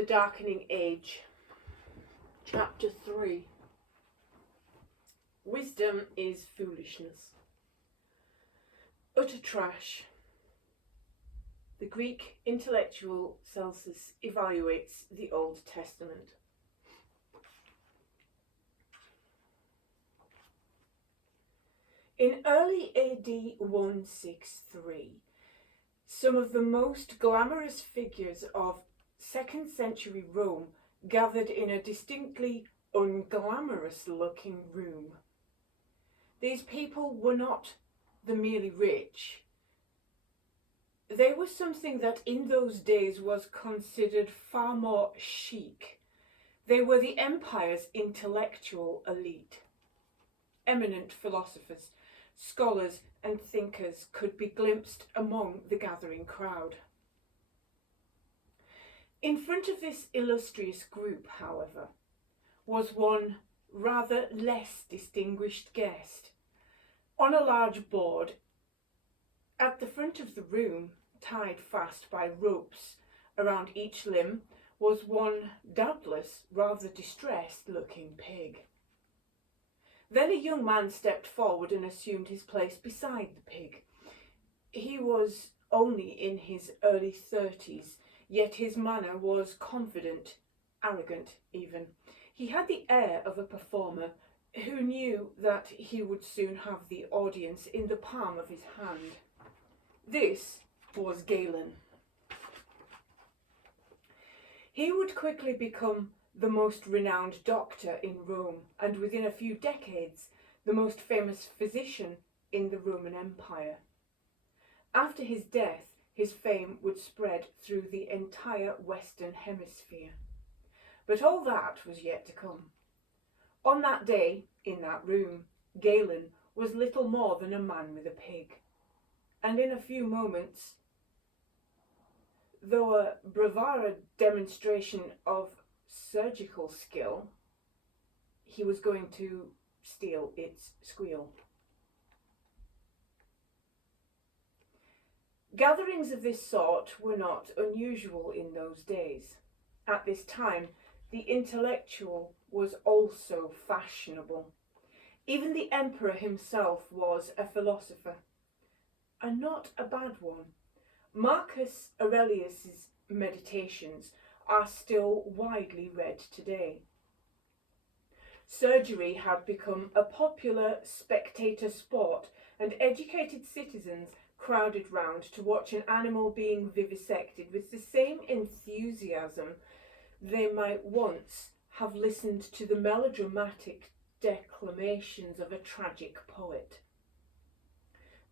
The Darkening Age, Chapter 3. Wisdom is foolishness. Utter trash. The Greek intellectual Celsus evaluates the Old Testament. In early AD 163, some of the most glamorous figures of 2nd century Rome gathered in a distinctly unglamorous looking room. These people were not the merely rich. They were something that in those days was considered far more chic. They were the empire's intellectual elite. Eminent philosophers, scholars and thinkers could be glimpsed among the gathering crowd. In front of this illustrious group, however, was one rather less distinguished guest. On a large board at the front of the room, tied fast by ropes around each limb, was one doubtless rather distressed-looking pig. Then a young man stepped forward and assumed his place beside the pig. He was only in his early 30s, yet his manner was confident, arrogant even. He had the air of a performer who knew that he would soon have the audience in the palm of his hand. This was Galen. He would quickly become the most renowned doctor in Rome, and within a few decades, the most famous physician in the Roman Empire. After his death, his fame would spread through the entire Western Hemisphere. But all that was yet to come. On that day, in that room, Galen was little more than a man with a pig. And in a few moments, though a bravura demonstration of surgical skill, he was going to steal its squeal. Gatherings of this sort were not unusual in those days. At this time, the intellectual was also fashionable. Even the emperor himself was a philosopher, and not a bad one. Marcus Aurelius's Meditations are still widely read today. Surgery had become a popular spectator sport, and educated citizens crowded round to watch an animal being vivisected with the same enthusiasm they might once have listened to the melodramatic declamations of a tragic poet.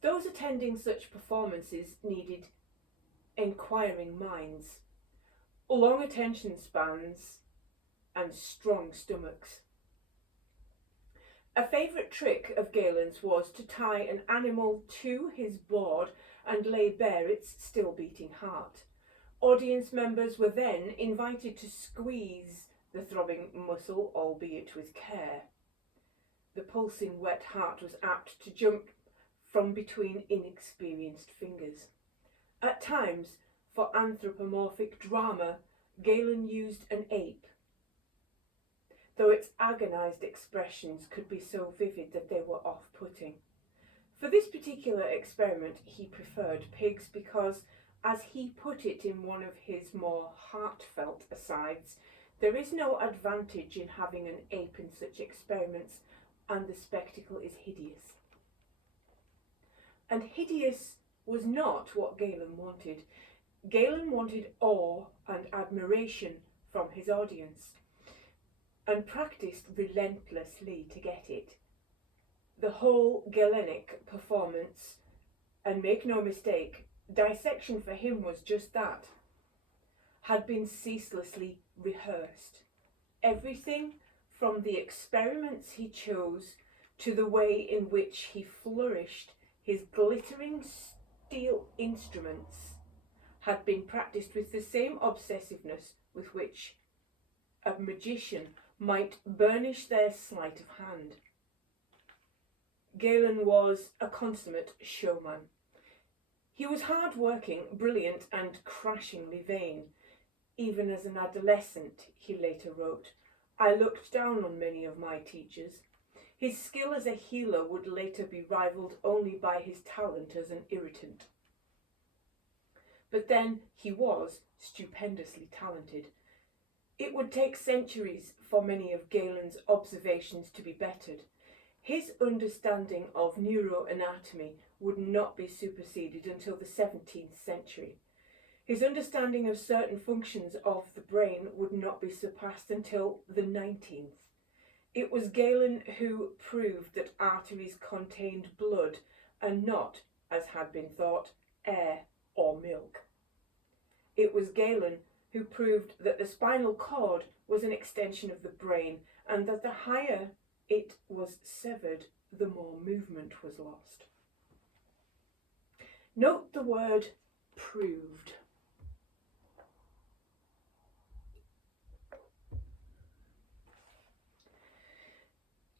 Those attending such performances needed inquiring minds, long attention spans, and strong stomachs. A favourite trick of Galen's was to tie an animal to his board and lay bare its still-beating heart. Audience members were then invited to squeeze the throbbing muscle, albeit with care. The pulsing wet heart was apt to jump from between inexperienced fingers. At times, for anthropomorphic drama, Galen used an ape, though its agonised expressions could be so vivid that they were off-putting. For this particular experiment, he preferred pigs because, as he put it in one of his more heartfelt asides, there is no advantage in having an ape in such experiments, and the spectacle is hideous. And hideous was not what Galen wanted. Galen wanted awe and admiration from his audience, and practised relentlessly to get it. The whole Galenic performance, and make no mistake, dissection for him was just that, had been ceaselessly rehearsed. Everything from the experiments he chose to the way in which he flourished his glittering steel instruments had been practised with the same obsessiveness with which a magician might burnish their sleight of hand. Galen was a consummate showman. He was hard-working, brilliant and crashingly vain. Even as an adolescent, he later wrote, I looked down on many of my teachers. His skill as a healer would later be rivalled only by his talent as an irritant. But then he was stupendously talented. It would take centuries for many of Galen's observations to be bettered. His understanding of neuroanatomy would not be superseded until the 17th century. His understanding of certain functions of the brain would not be surpassed until the 19th. It was Galen who proved that arteries contained blood and not, as had been thought, air or milk. It was Galen who proved that the spinal cord was an extension of the brain and that the higher it was severed, the more movement was lost. Note the word proved.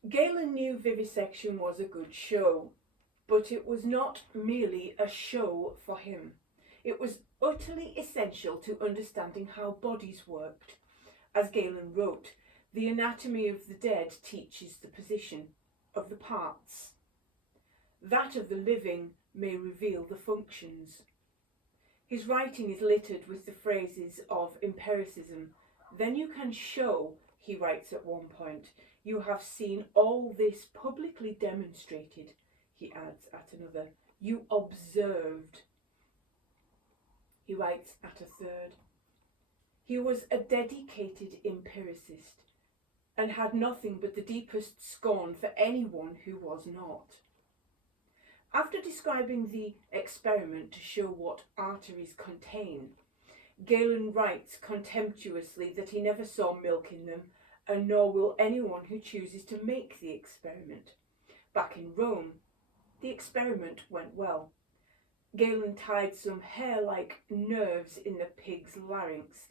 Galen knew vivisection was a good show, but it was not merely a show for him. It was utterly essential to understanding how bodies worked. As Galen wrote, the anatomy of the dead teaches the position of the parts. That of the living may reveal the functions. His writing is littered with the phrases of empiricism. Then you can show, he writes at one point, you have seen all this publicly demonstrated, he adds at another. You observed, he writes at a third. He was a dedicated empiricist and had nothing but the deepest scorn for anyone who was not. After describing the experiment to show what arteries contain, Galen writes contemptuously that he never saw milk in them, and nor will anyone who chooses to make the experiment. Back in Rome, the experiment went well. Galen tied some hair-like nerves in the pig's larynx.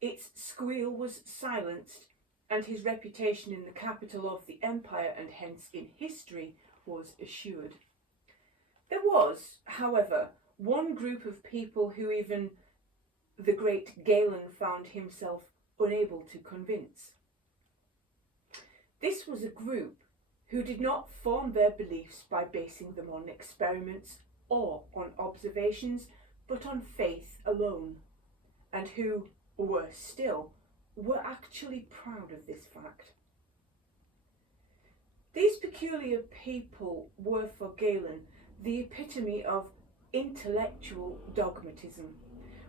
Its squeal was silenced, and his reputation in the capital of the empire, and hence in history, was assured. There was, however, one group of people who even the great Galen found himself unable to convince. This was a group who did not form their beliefs by basing them on experiments or on observations, but on faith alone, and who, worse still, were actually proud of this fact. These peculiar people were for Galen the epitome of intellectual dogmatism.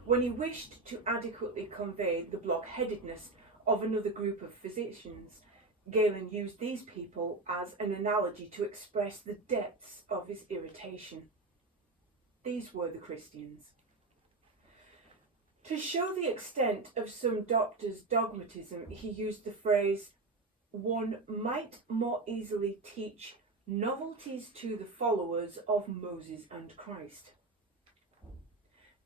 When he wished to adequately convey the blockheadedness of another group of physicians, Galen used these people as an analogy to express the depths of his irritation. These were the Christians. To show the extent of some doctors' dogmatism, he used the phrase, one might more easily teach novelties to the followers of Moses and Christ.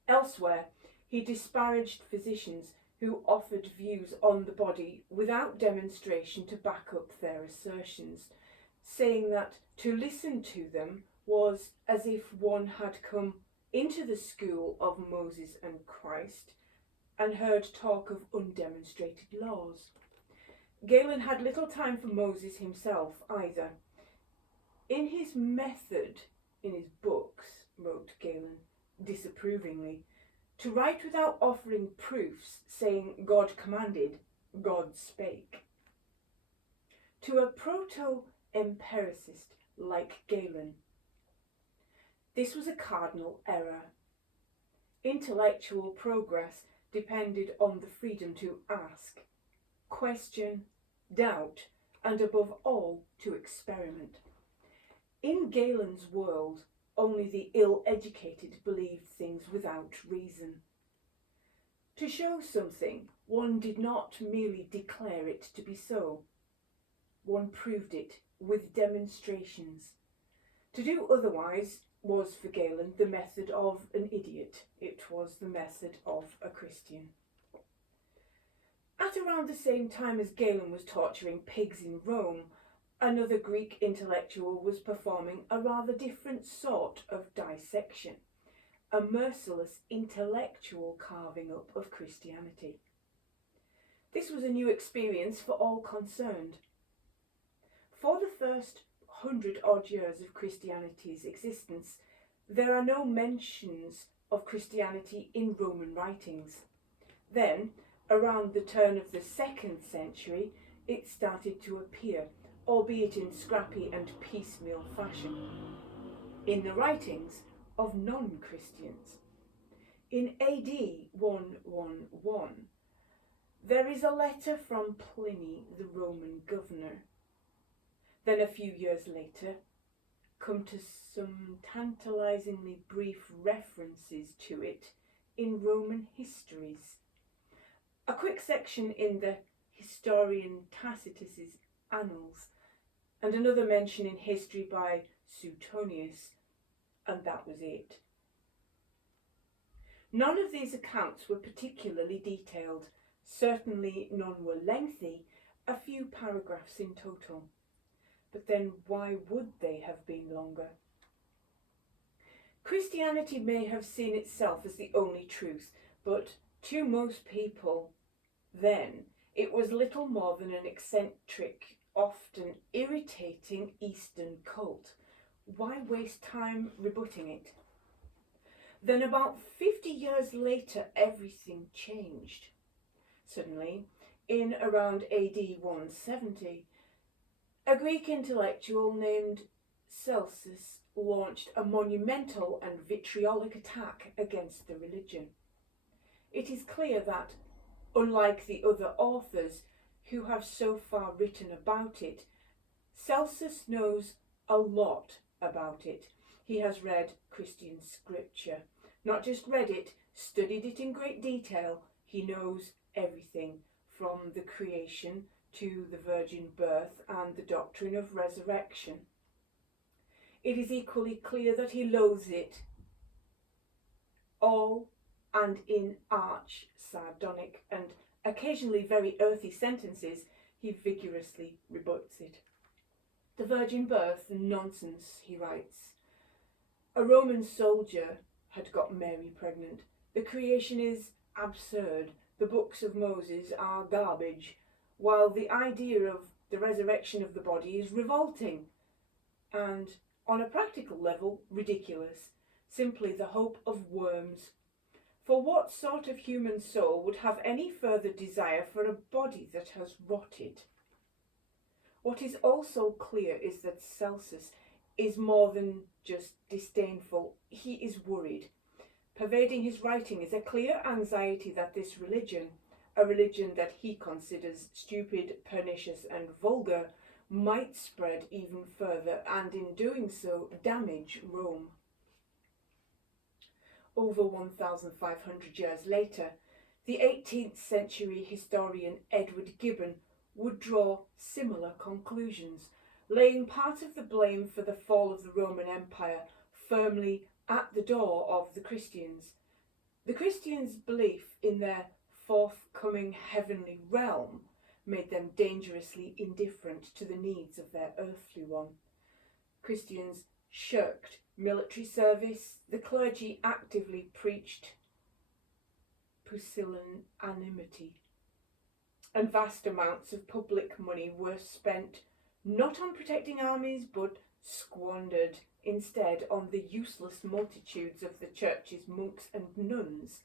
Elsewhere, he disparaged physicians who offered views on the body without demonstration to back up their assertions, saying that to listen to them was as if one had come into the school of Moses and Christ and heard talk of undemonstrated laws. Galen had little time for Moses himself either. In his method, in his books, wrote Galen disapprovingly, to write without offering proofs, saying God commanded, God spake. To a proto-empiricist like Galen, this was a cardinal error. Intellectual progress depended on the freedom to ask, question, doubt, and above all, to experiment. In Galen's world, only the ill-educated believed things without reason. To show something, one did not merely declare it to be so. One proved it with demonstrations. To do otherwise was for Galen the method of an idiot. It was the method of a Christian. At around the same time as Galen was torturing pigs in Rome, another Greek intellectual was performing a rather different sort of dissection, a merciless intellectual carving up of Christianity. This was a new experience for all concerned. For the first 100-odd years of Christianity's existence, there are no mentions of Christianity in Roman writings. Then, around the turn of the 2nd century, it started to appear, albeit in scrappy and piecemeal fashion, in the writings of non-Christians. In AD 111, there is a letter from Pliny, the Roman governor. Then a few years later, come to some tantalizingly brief references to it in Roman histories. A quick section in the historian Tacitus's Annals, and another mention in history by Suetonius, and that was it. None of these accounts were particularly detailed. Certainly none were lengthy, a few paragraphs in total. But then why would they have been longer? Christianity may have seen itself as the only truth, but to most people then it was little more than an eccentric, often irritating Eastern cult. Why waste time rebutting it? Then about 50 years later, everything changed. Suddenly, in around AD 170, a Greek intellectual named Celsus launched a monumental and vitriolic attack against the religion. It is clear that, unlike the other authors who have so far written about it, Celsus knows a lot about it. He has read Christian scripture. Not just read it, studied it in great detail. He knows everything, from the creation to the virgin birth and the doctrine of resurrection. It is equally clear that he loathes it all, and in arch, sardonic, and occasionally very earthy sentences, he vigorously rebuts it. The virgin birth, nonsense, he writes. A Roman soldier had got Mary pregnant. The creation is absurd. The books of Moses are garbage, while the idea of the resurrection of the body is revolting and, on a practical level, ridiculous. Simply the hope of worms. For what sort of human soul would have any further desire for a body that has rotted? What is also clear is that Celsus is more than just disdainful. He is worried. Pervading his writing is a clear anxiety that this religion, a religion that he considers stupid, pernicious, and vulgar, might spread even further, and in doing so damage Rome. Over 1,500 years later, the 18th century historian Edward Gibbon would draw similar conclusions, laying part of the blame for the fall of the Roman Empire firmly at the door of the Christians. The Christians' belief in their forthcoming heavenly realm made them dangerously indifferent to the needs of their earthly one. Christians shirked military service. The clergy actively preached pusillanimity, and vast amounts of public money were spent not on protecting armies, but squandered instead on the useless multitudes of the church's monks and nuns.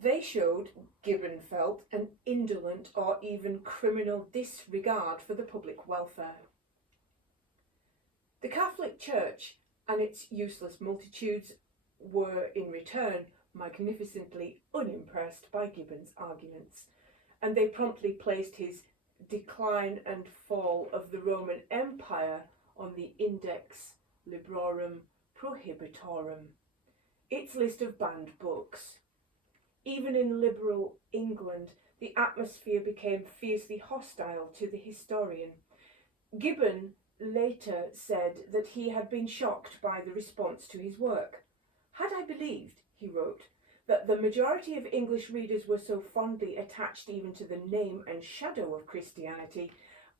They showed, Gibbon felt, an indolent or even criminal disregard for the public welfare. The Catholic Church and its useless multitudes were, in return, magnificently unimpressed by Gibbon's arguments, and they promptly placed his Decline and Fall of the Roman Empire on the Index Librorum Prohibitorum, its list of banned books. Even in liberal England, the atmosphere became fiercely hostile to the historian. Gibbon later said that he had been shocked by the response to his work. Had I believed, he wrote, that the majority of English readers were so fondly attached even to the name and shadow of Christianity,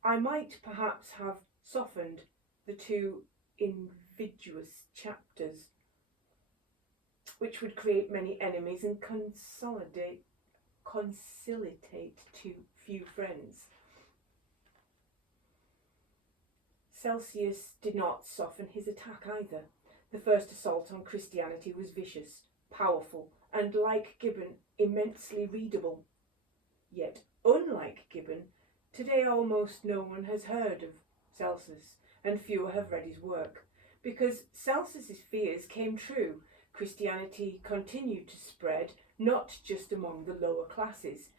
I might perhaps have softened the two invidious chapters, which would create many enemies and conciliate too few friends. Celsius did not soften his attack either. The first assault on Christianity was vicious, powerful, and, like Gibbon, immensely readable. Yet, unlike Gibbon, today almost no one has heard of Celsus, and fewer have read his work. Because Celsus's fears came true, Christianity continued to spread, not just among the lower classes.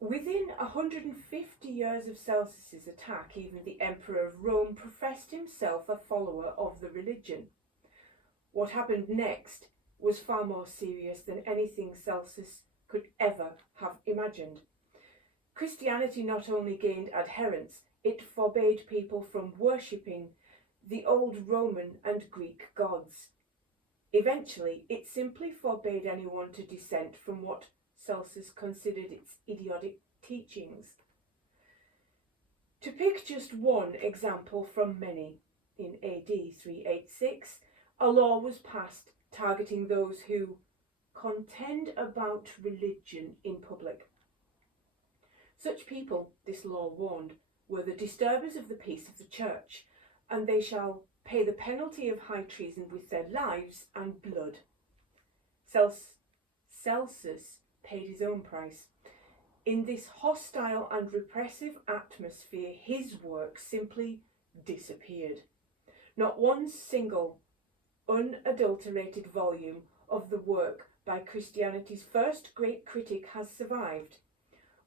Within 150 years of Celsus's attack, even the Emperor of Rome professed himself a follower of the religion. What happened next was far more serious than anything Celsus could ever have imagined. Christianity not only gained adherents, it forbade people from worshipping the old Roman and Greek gods. Eventually, it simply forbade anyone to dissent from what Celsus considered its idiotic teachings. To pick just one example from many, in AD 386, a law was passed targeting those who contend about religion in public. Such people, this law warned, were the disturbers of the peace of the church, and they shall pay the penalty of high treason with their lives and blood. Celsus paid his own price. In this hostile and repressive atmosphere, his work simply disappeared. Not one single unadulterated volume of the work by Christianity's first great critic has survived.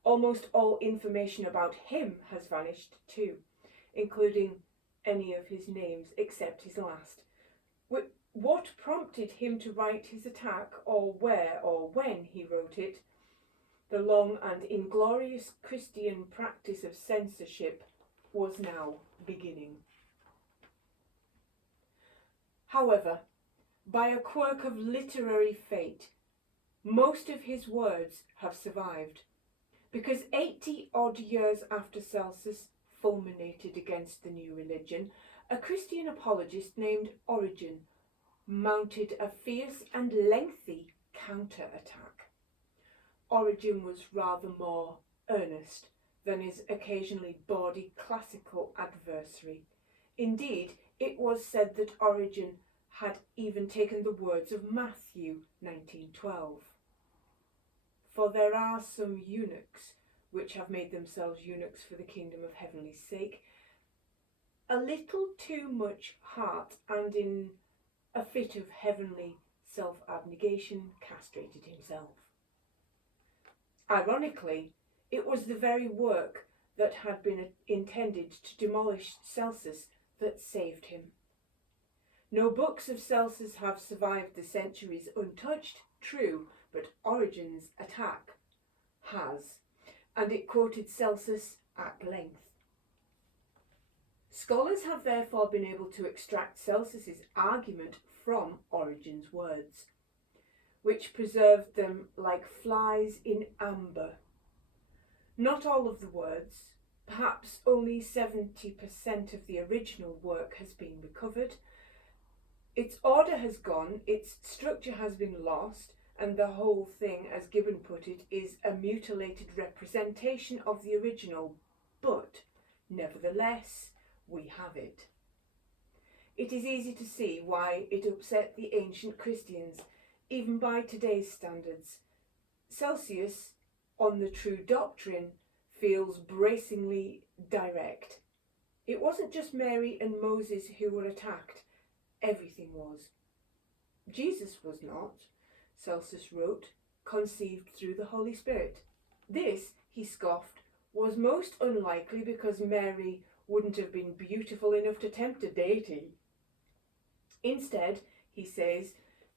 Almost all information about him has vanished too, including any of his names except his last. What prompted him to write his attack, or where or when he wrote it, the long and inglorious Christian practice of censorship, was now beginning. However, by a quirk of literary fate, most of his words have survived, because 80-odd years after Celsus fulminated against the new religion, a Christian apologist named Origen mounted a fierce and lengthy counter-attack. Origen was rather more earnest than his occasionally bawdy classical adversary. Indeed, it was said that Origen had even taken the words of Matthew 19:12. For there are some eunuchs which have made themselves eunuchs for the kingdom of heavenly's sake, a little too much heart, and in a fit of heavenly self-abnegation castrated himself. Ironically, it was the very work that had been intended to demolish Celsus that saved him. No books of Celsus have survived the centuries untouched, true, but Origen's attack has, and it quoted Celsus at length. Scholars have therefore been able to extract Celsus's argument from Origen's words, which preserved them like flies in amber. Not all of the words, perhaps only 70% of the original work has been recovered. Its order has gone, its structure has been lost, and the whole thing, as Gibbon put it, is a mutilated representation of the original, but nevertheless, we have it. It is easy to see why it upset the ancient Christians, even by today's standards. Celsus, on the true doctrine, feels bracingly direct. It wasn't just Mary and Moses who were attacked, everything was. Jesus was not, Celsus wrote, conceived through the Holy Spirit. This, he scoffed, was most unlikely because Mary wouldn't have been beautiful enough to tempt a deity. Instead, he says,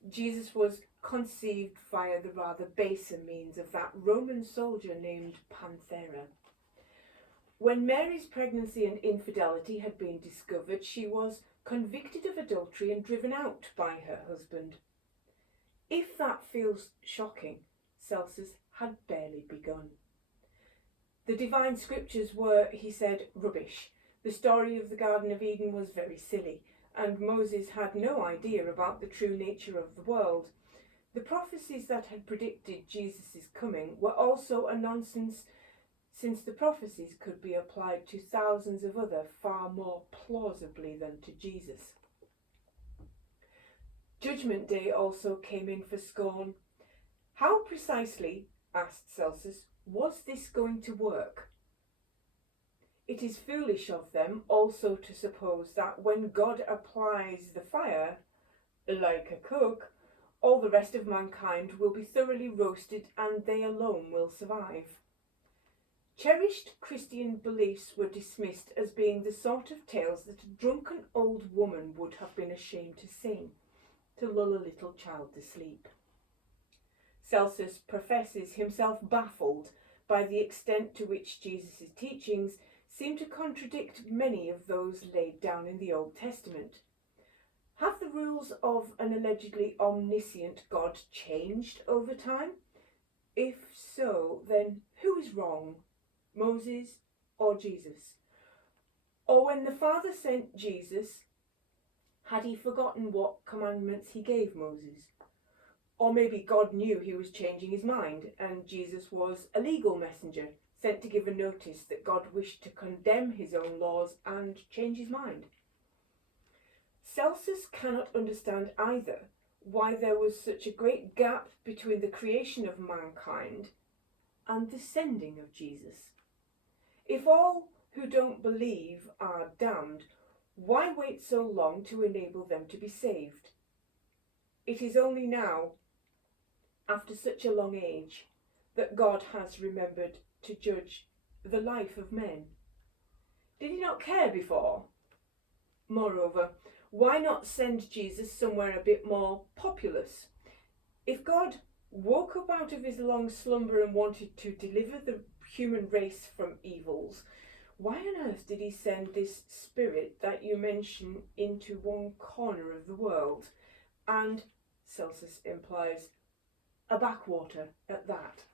Jesus was conceived via the rather baser means of that Roman soldier named Panthera. When Mary's pregnancy and infidelity had been discovered, she was convicted of adultery and driven out by her husband. If that feels shocking, Celsus had barely begun. The divine scriptures were, he said, rubbish. The story of the Garden of Eden was very silly, and Moses had no idea about the true nature of the world. The prophecies that had predicted Jesus' coming were also a nonsense, since the prophecies could be applied to thousands of other far more plausibly than to Jesus. Judgment Day also came in for scorn. How precisely, asked Celsus, was this going to work? It is foolish of them also to suppose that when God applies the fire, like a cook, all the rest of mankind will be thoroughly roasted and they alone will survive. Cherished Christian beliefs were dismissed as being the sort of tales that a drunken old woman would have been ashamed to sing, to lull a little child to sleep. Celsus professes himself baffled by the extent to which Jesus' teachings seem to contradict many of those laid down in the Old Testament. Have the rules of an allegedly omniscient God changed over time? If so, then who is wrong, Moses or Jesus? Or when the Father sent Jesus, had he forgotten what commandments he gave Moses? Or maybe God knew he was changing his mind and Jesus was a legal messenger sent to give a notice that God wished to condemn his own laws and change his mind. Celsus cannot understand either why there was such a great gap between the creation of mankind and the sending of Jesus. If all who don't believe are damned, why wait so long to enable them to be saved? It is only now, after such a long age, that God has remembered to judge the life of men. Did he not care before? Moreover, why not send Jesus somewhere a bit more populous? If God woke up out of his long slumber and wanted to deliver the human race from evils, why on earth did he send this spirit that you mention into one corner of the world, and, Celsus implies, a backwater at that?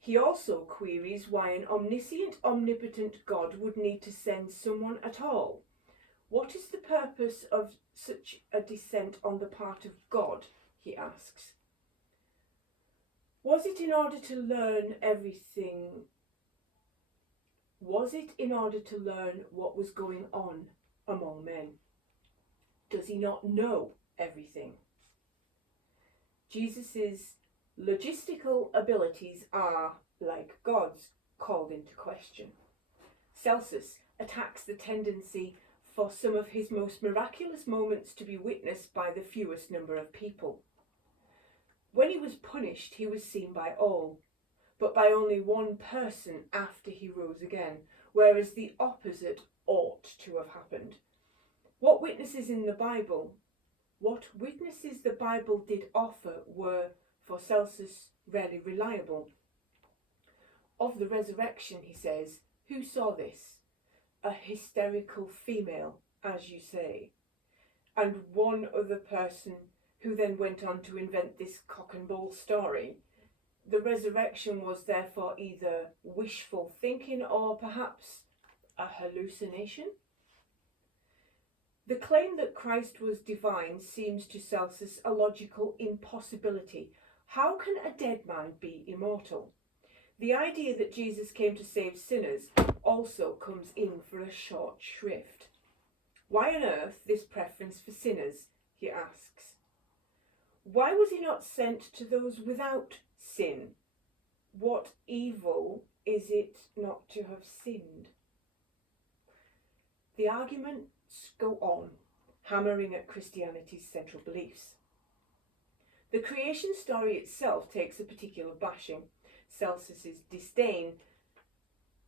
He also queries why an omniscient, omnipotent God would need to send someone at all. What is the purpose of such a descent on the part of God, he asks. Was it in order to learn what was going on among men? Does he not know everything? Jesus' logistical abilities are, like God's, called into question. Celsus attacks the tendency for some of his most miraculous moments to be witnessed by the fewest number of people. When he was punished, he was seen by all, but by only one person after he rose again, whereas the opposite ought to have happened. What witnesses the Bible did offer were, for Celsus, rarely reliable. Of the resurrection, he says, who saw this? A hysterical female, as you say, and one other person who then went on to invent this cock and bull story. The resurrection was therefore either wishful thinking or perhaps a hallucination. The claim that Christ was divine seems to Celsus a logical impossibility. How can a dead man be immortal? The idea that Jesus came to save sinners also comes in for a short shrift. Why on earth this preference for sinners, he asks. Why was he not sent to those without sin? What evil is it not to have sinned? The arguments go on, hammering at Christianity's central beliefs. The creation story itself takes a particular bashing. Celsus's disdain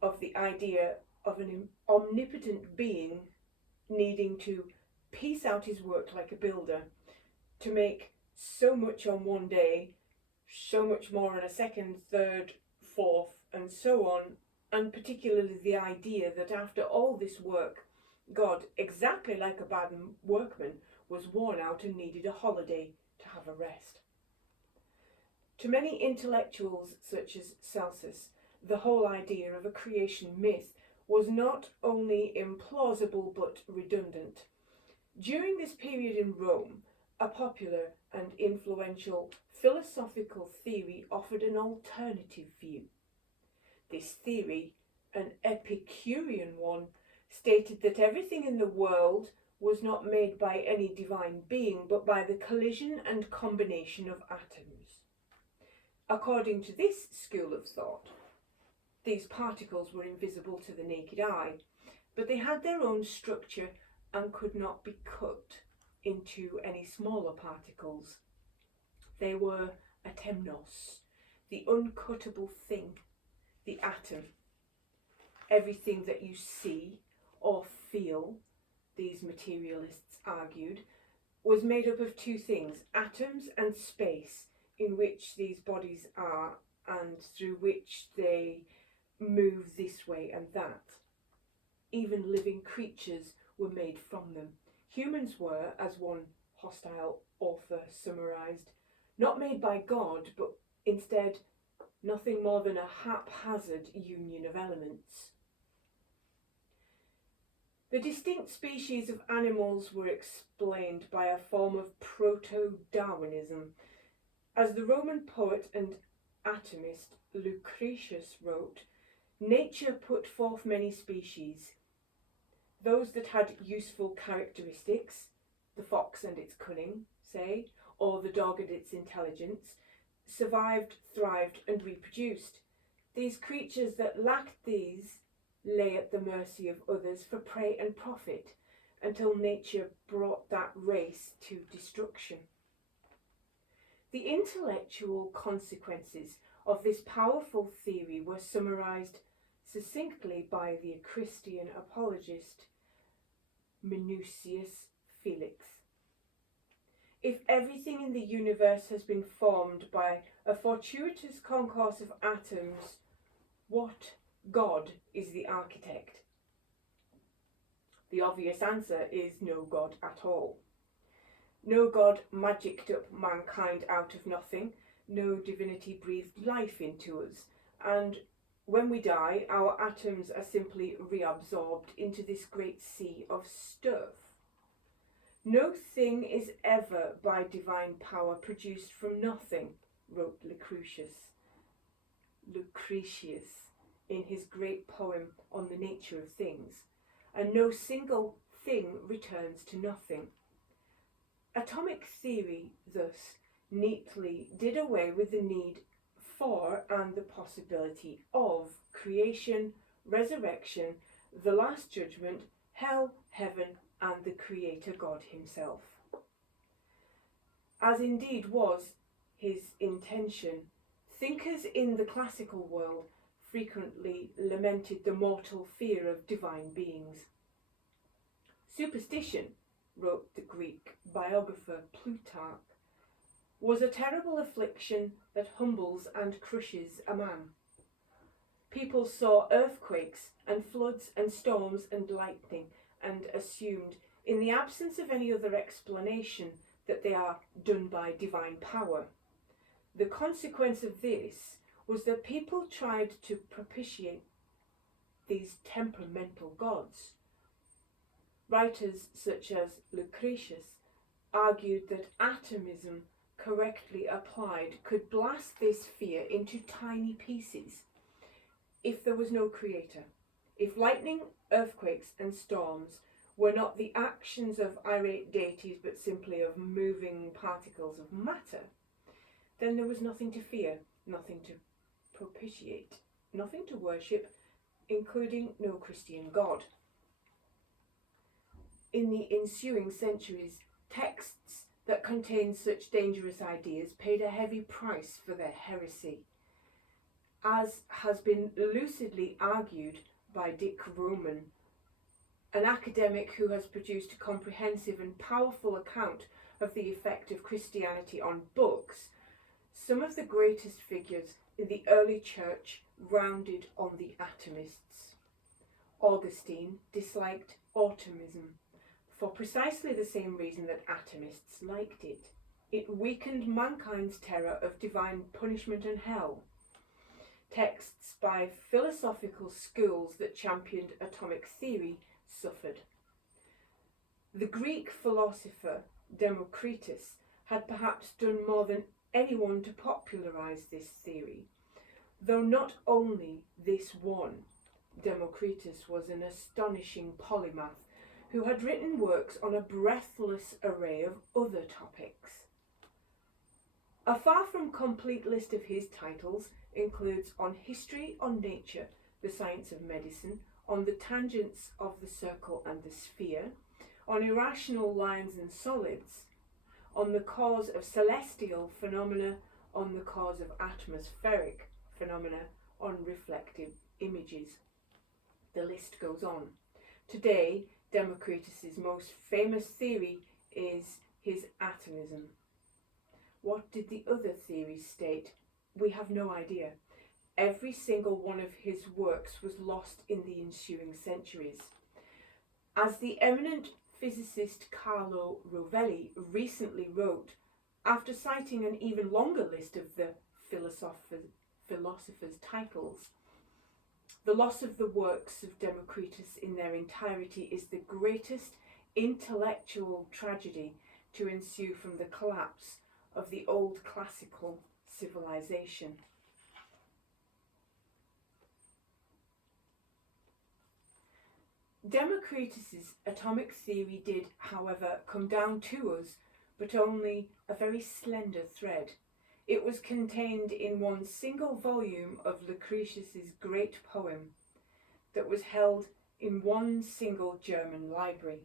of the idea of an omnipotent being needing to piece out his work like a builder, to make so much on one day, so much more on a second, third, fourth, and so on, and particularly the idea that after all this work, God, exactly like a bad workman, was worn out and needed a holiday to have a rest. To many intellectuals such as Celsus, the whole idea of a creation myth was not only implausible but redundant. During this period in Rome, a popular, and influential philosophical theory offered an alternative view. This theory, an Epicurean one, stated that everything in the world was not made by any divine being, but by the collision and combination of atoms. According to this school of thought, these particles were invisible to the naked eye, but they had their own structure and could not be cut into any smaller particles. They were atemnos, the uncuttable thing, the atom. Everything that you see or feel, these materialists argued, was made up of two things, atoms and space, in which these bodies are and through which they move this way and that. Even living creatures were made from them. Humans were, as one hostile author summarised, not made by God, but instead nothing more than a haphazard union of elements. The distinct species of animals were explained by a form of proto-Darwinism. As the Roman poet and atomist Lucretius wrote, nature put forth many species. Those that had useful characteristics, the fox and its cunning, say, or the dog and its intelligence, survived, thrived, and reproduced. These creatures that lacked these lay at the mercy of others for prey and profit, until nature brought that race to destruction. The intellectual consequences of this powerful theory were summarised succinctly by the Christian apologist Minucius Felix. If everything in the universe has been formed by a fortuitous concourse of atoms, what God is the architect? The obvious answer is no God at all. No God magicked up mankind out of nothing, no divinity breathed life into us, and when we die, our atoms are simply reabsorbed into this great sea of stuff. No thing is ever by divine power produced from nothing, wrote Lucretius in his great poem on the nature of things, and no single thing returns to nothing. Atomic theory thus neatly did away with the need for and the possibility of creation, resurrection, the last judgment, hell, heaven, and the Creator God himself. As indeed was his intention, thinkers in the classical world frequently lamented the mortal fear of divine beings. Superstition, wrote the Greek biographer Plutarch, was a terrible affliction that humbles and crushes a man. People saw earthquakes and floods and storms and lightning and assumed, in the absence of any other explanation, that they are done by divine power. The consequence of this was that people tried to propitiate these temperamental gods. Writers such as Lucretius argued that atomism, correctly applied, could blast this fear into tiny pieces. If there was no creator, if lightning, earthquakes and storms were not the actions of irate deities but simply of moving particles of matter, then there was nothing to fear, nothing to propitiate, nothing to worship, including no Christian God. In the ensuing centuries, texts that contained such dangerous ideas paid a heavy price for their heresy. As has been lucidly argued by Dick Roman, an academic who has produced a comprehensive and powerful account of the effect of Christianity on books, some of the greatest figures in the early church rounded on the atomists. Augustine disliked automism for precisely the same reason that atomists liked it. It weakened mankind's terror of divine punishment and hell. Texts by philosophical schools that championed atomic theory suffered. The Greek philosopher Democritus had perhaps done more than anyone to popularise this theory, though not only this one. Democritus was an astonishing polymath who had written works on a breathless array of other topics. A far from complete list of his titles includes On History, on Nature, the Science of Medicine, On the Tangents of the Circle and the Sphere, On Irrational Lines and Solids, On the Cause of Celestial Phenomena, On the Cause of Atmospheric Phenomena, On Reflective Images. The list goes on. Today, Democritus's most famous theory is his atomism. What did the other theories state? We have no idea. Every single one of his works was lost in the ensuing centuries. As the eminent physicist Carlo Rovelli recently wrote, after citing an even longer list of the philosopher's titles, the loss of the works of Democritus in their entirety is the greatest intellectual tragedy to ensue from the collapse of the old classical civilization. Democritus's atomic theory did, however, come down to us, but only a very slender thread. It was contained in one single volume of Lucretius's great poem that was held in one single German library,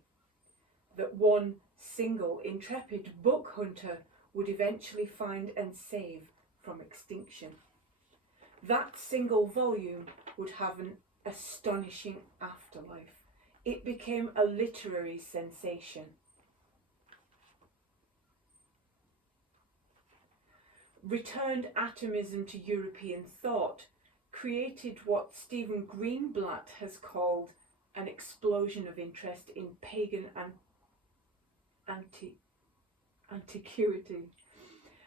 that one single intrepid book hunter would eventually find and save from extinction. That single volume would have an astonishing afterlife. It became a literary sensation. Returned atomism to European thought created what Stephen Greenblatt has called an explosion of interest in pagan antiquity,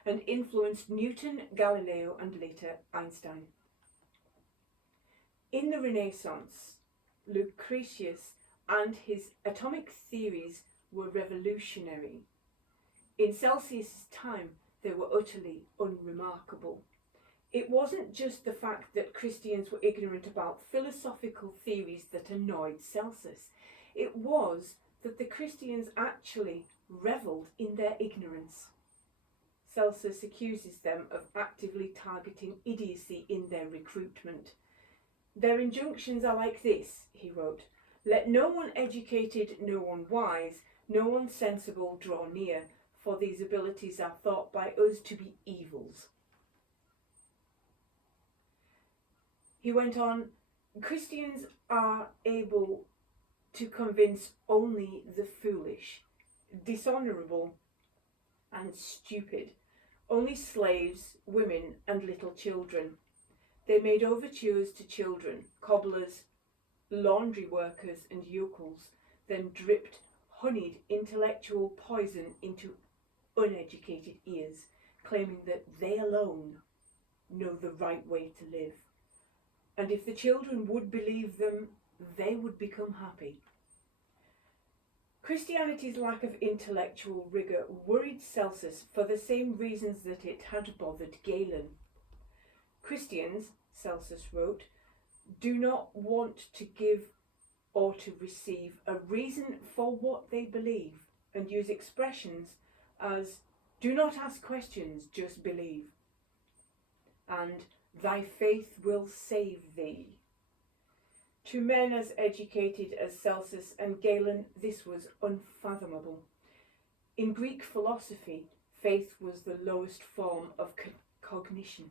and influenced Newton, Galileo, and later Einstein. In the Renaissance, Lucretius and his atomic theories were revolutionary. In Celsius's time, they were utterly unremarkable. It wasn't just the fact that Christians were ignorant about philosophical theories that annoyed Celsus. It was that the Christians actually revelled in their ignorance. Celsus accuses them of actively targeting idiocy in their recruitment. Their injunctions are like this, he wrote: let no one educated, no one wise, no one sensible draw near, for these abilities are thought by us to be evils. He went on, Christians are able to convince only the foolish, dishonourable and stupid, only slaves, women and little children. They made overtures to children, cobblers, laundry workers and yokels, then dripped honeyed intellectual poison into uneducated ears, claiming that they alone know the right way to live. And if the children would believe them, they would become happy. Christianity's lack of intellectual rigour worried Celsus for the same reasons that it had bothered Galen. Christians, Celsus wrote, do not want to give or to receive a reason for what they believe, and use expressions as do not ask questions, just believe, and thy faith will save thee. To men as educated as Celsus and Galen, this was unfathomable. In Greek philosophy, faith was the lowest form of cognition.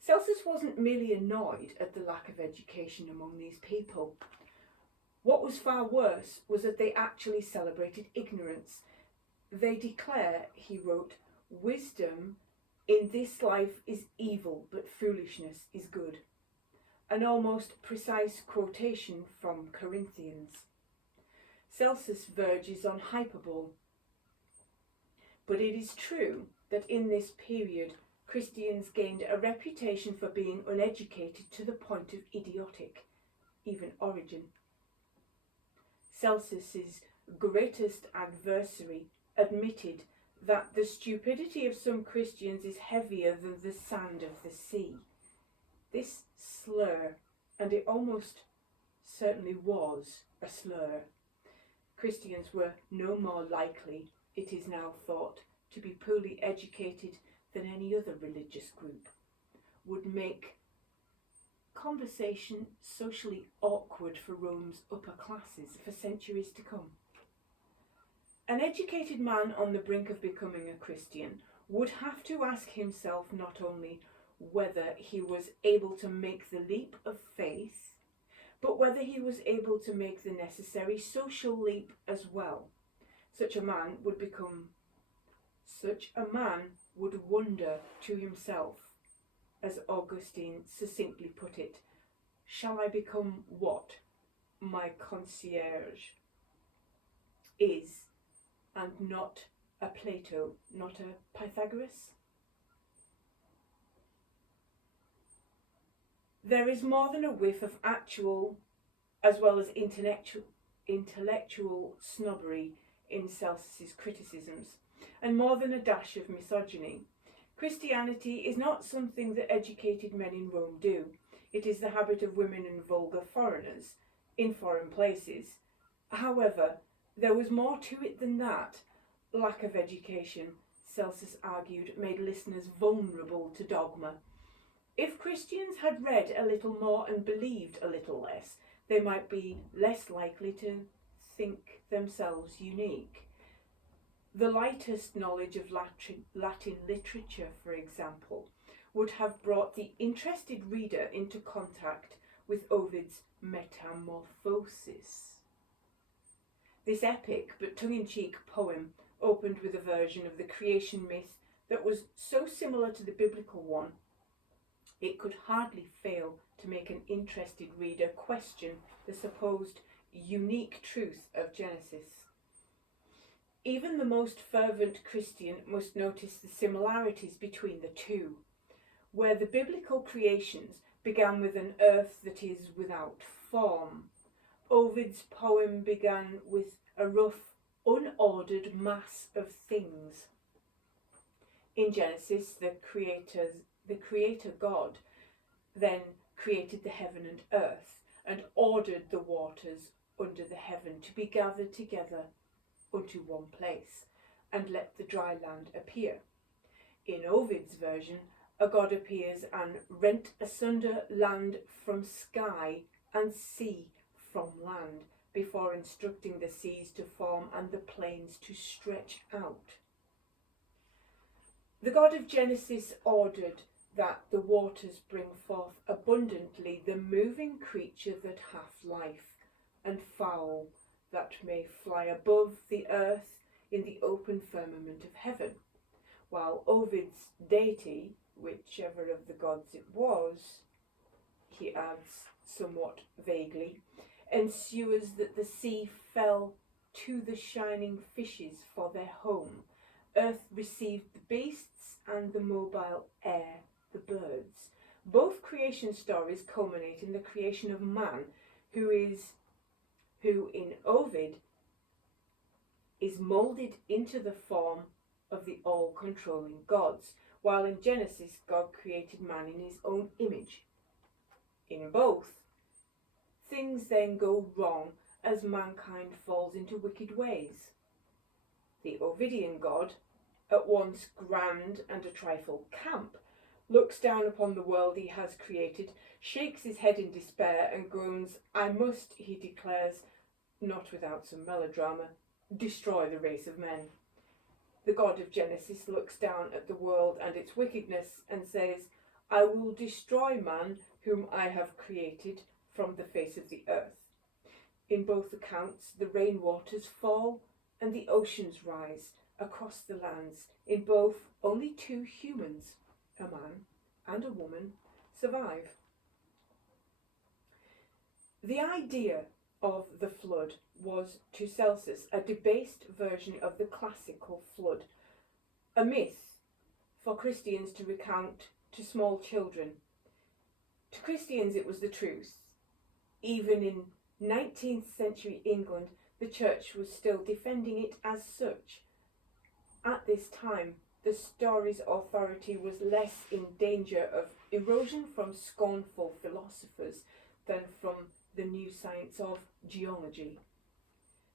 Celsus wasn't merely annoyed at the lack of education among these people. What was far worse was that they actually celebrated ignorance. They declare, he wrote, wisdom in this life is evil, but foolishness is good. An almost precise quotation from Corinthians. Celsus verges on hyperbole. But it is true that in this period Christians gained a reputation for being uneducated to the point of idiotic, even Origen. Celsus's greatest adversary admitted that the stupidity of some Christians is heavier than the sand of the sea. This slur, and it almost certainly was a slur, Christians were no more likely, it is now thought, to be poorly educated than any other religious group, would make conversation socially awkward for Rome's upper classes for centuries to come. An educated man on the brink of becoming a Christian would have to ask himself not only whether he was able to make the leap of faith, but whether he was able to make the necessary social leap as well. Such a man would wonder to himself, as Augustine succinctly put it, shall I become what my concierge is, and not a Plato, not a Pythagoras? There is more than a whiff of actual as well as intellectual snobbery in Celsus's criticisms, and more than a dash of misogyny. Christianity is not something that educated men in Rome do. It is the habit of women and vulgar foreigners in foreign places. However, there was more to it than that. Lack of education, Celsus argued, made listeners vulnerable to dogma. If Christians had read a little more and believed a little less, they might be less likely to think themselves unique. The lightest knowledge of Latin literature, for example, would have brought the interested reader into contact with Ovid's Metamorphosis. This epic but tongue-in-cheek poem opened with a version of the creation myth that was so similar to the biblical one, it could hardly fail to make an interested reader question the supposed unique truth of Genesis. Even the most fervent Christian must notice the similarities between the two, where the biblical creations began with an earth that is without form. Ovid's poem began with a rough, unordered mass of things. In Genesis, the Creator God then created the heaven and earth and ordered the waters under the heaven to be gathered together unto one place, and let the dry land appear. In Ovid's version, a god appears and rent asunder land from sky and sea from land, before instructing the seas to form and the plains to stretch out. The God of Genesis ordered that the waters bring forth abundantly the moving creature that hath life, and fowl that may fly above the earth in the open firmament of heaven, while Ovid's deity, whichever of the gods it was, he adds somewhat vaguely, ensures that the sea fell to the shining fishes for their home, earth received the beasts, and the mobile air the birds. Both creation stories culminate in the creation of man, who in Ovid is moulded into the form of the all-controlling gods, while in Genesis God created man in his own image. In both, things then go wrong as mankind falls into wicked ways. The Ovidian God, at once grand and a trifle camp, looks down upon the world he has created, shakes his head in despair and groans, I must, he declares, not without some melodrama, destroy the race of men. The God of Genesis looks down at the world and its wickedness and says, I will destroy man whom I have created from the face of the earth. In both accounts, the rain waters fall and the oceans rise across the lands. In both, only two humans, a man and a woman, survive. The idea of the flood was, to Celsus, a debased version of the classical flood, a myth for Christians to recount to small children. To Christians it was the truth. Even in 19th century England, the church was still defending it as such. At this time, the story's authority was less in danger of erosion from scornful philosophers than from the new science of geology.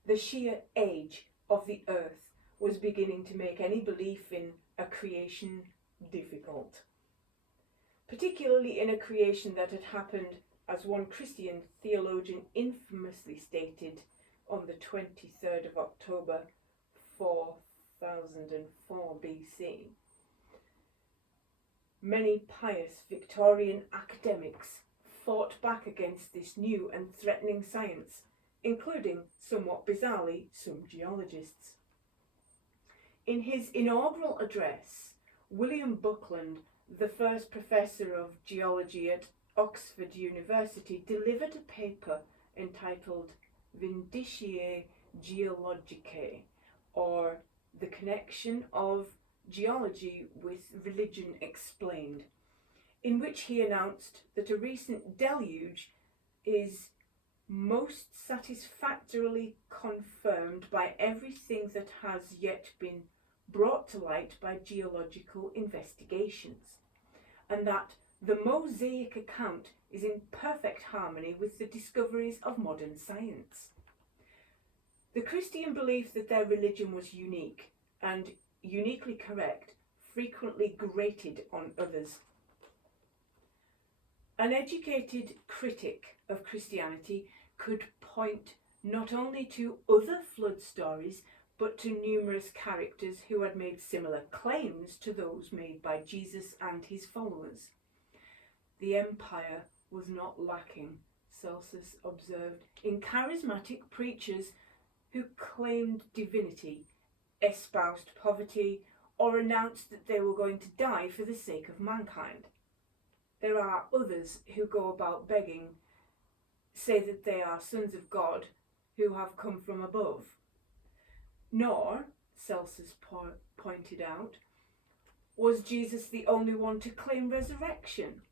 The sheer age of the earth was beginning to make any belief in a creation difficult, particularly in a creation that had happened, as one Christian theologian infamously stated on the 23rd of October 4004 BC. Many pious Victorian academics fought back against this new and threatening science, including, somewhat bizarrely, some geologists. In his inaugural address, William Buckland, the first professor of geology at Oxford University, delivered a paper entitled Vindiciae Geologicae, or The Connection of Geology with Religion Explained, in which he announced that a recent deluge is most satisfactorily confirmed by everything that has yet been brought to light by geological investigations, and that the Mosaic account is in perfect harmony with the discoveries of modern science. The Christian belief that their religion was unique and uniquely correct frequently grated on others. An educated critic of Christianity could point not only to other flood stories, but to numerous characters who had made similar claims to those made by Jesus and his followers. The empire was not lacking, Celsus observed, in charismatic preachers who claimed divinity, espoused poverty, or announced that they were going to die for the sake of mankind. There are others who go about begging, say that they are sons of God who have come from above. Nor, Celsus pointed out, was Jesus the only one to claim resurrection.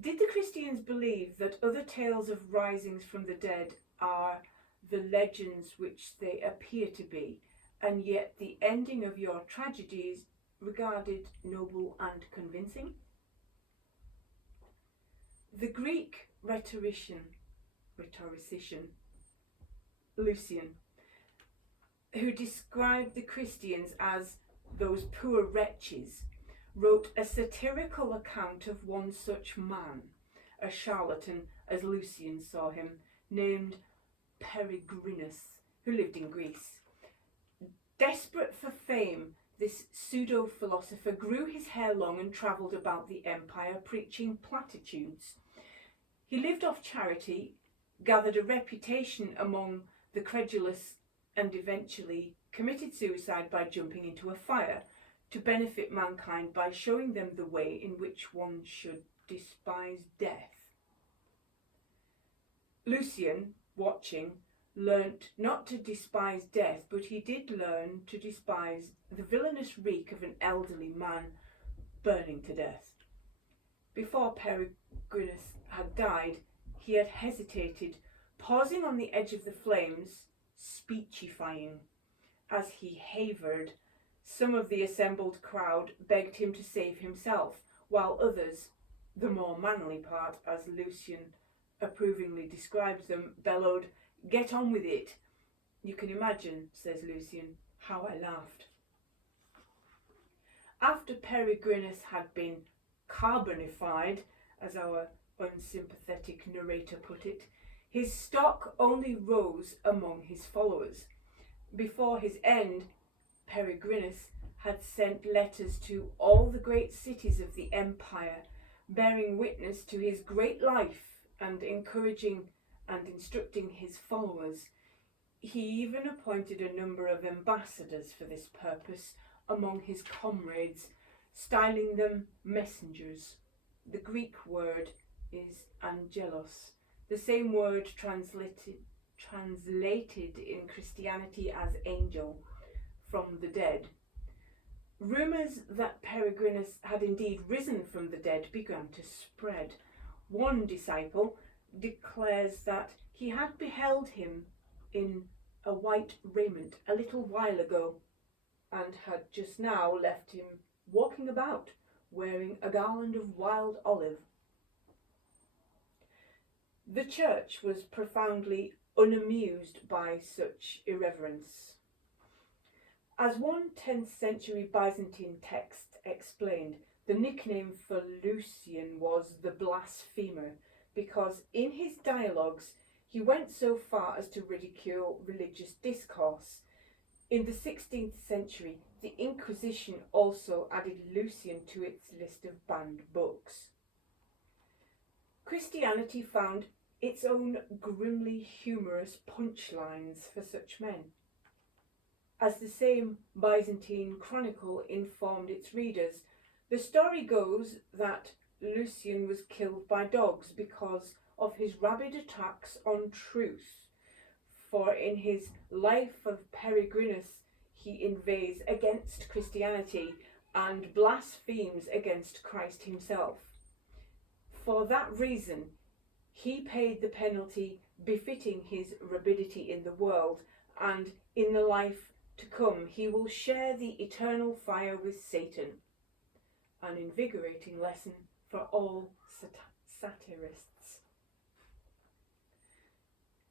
Did the Christians believe that other tales of risings from the dead are the legends which they appear to be, and yet the ending of your tragedies regarded noble and convincing? The Greek rhetorician Lucian, who described the Christians as those poor wretches, wrote a satirical account of one such man, a charlatan as Lucian saw him, named Peregrinus, who lived in Greece. Desperate for fame, this pseudo-philosopher grew his hair long and travelled about the empire preaching platitudes. He lived off charity, gathered a reputation among the credulous, and eventually committed suicide by jumping into a fire to benefit mankind by showing them the way in which one should despise death. Lucian, watching, learnt not to despise death, but he did learn to despise the villainous reek of an elderly man burning to death. Before Peregrinus had died, he had hesitated, pausing on the edge of the flames, speechifying. As he havered, some of the assembled crowd begged him to save himself, while others, the more manly part, as Lucian approvingly describes them, bellowed, "Get on with it." You can imagine, says Lucian, how I laughed. After Peregrinus had been carbonified, as our unsympathetic narrator put it, his stock only rose among his followers. Before his end, Peregrinus had sent letters to all the great cities of the empire, bearing witness to his great life and encouraging and instructing his followers. He even appointed a number of ambassadors for this purpose among his comrades, styling them messengers. The Greek word is angelos, the same word translated in Christianity as angel, from the dead. Rumours that Peregrinus had indeed risen from the dead began to spread. One disciple declares that he had beheld him in a white raiment a little while ago. and had just now left him walking about, wearing a garland of wild olive. The church was profoundly unamused by such irreverence. As one 10th century Byzantine text explained, the nickname for Lucian was the blasphemer, because in his dialogues he went so far as to ridicule religious discourse. In the 16th century, the Inquisition also added Lucian to its list of banned books. Christianity found its own grimly humorous punchlines for such men. As the same Byzantine chronicle informed its readers, the story goes that Lucian was killed by dogs because of his rabid attacks on truth, for in his Life of Peregrinus he inveighs against Christianity and blasphemes against Christ himself. For that reason, he paid the penalty befitting his rabidity in the world, and in the life to come he will share the eternal fire with Satan. An invigorating lesson for all satirists.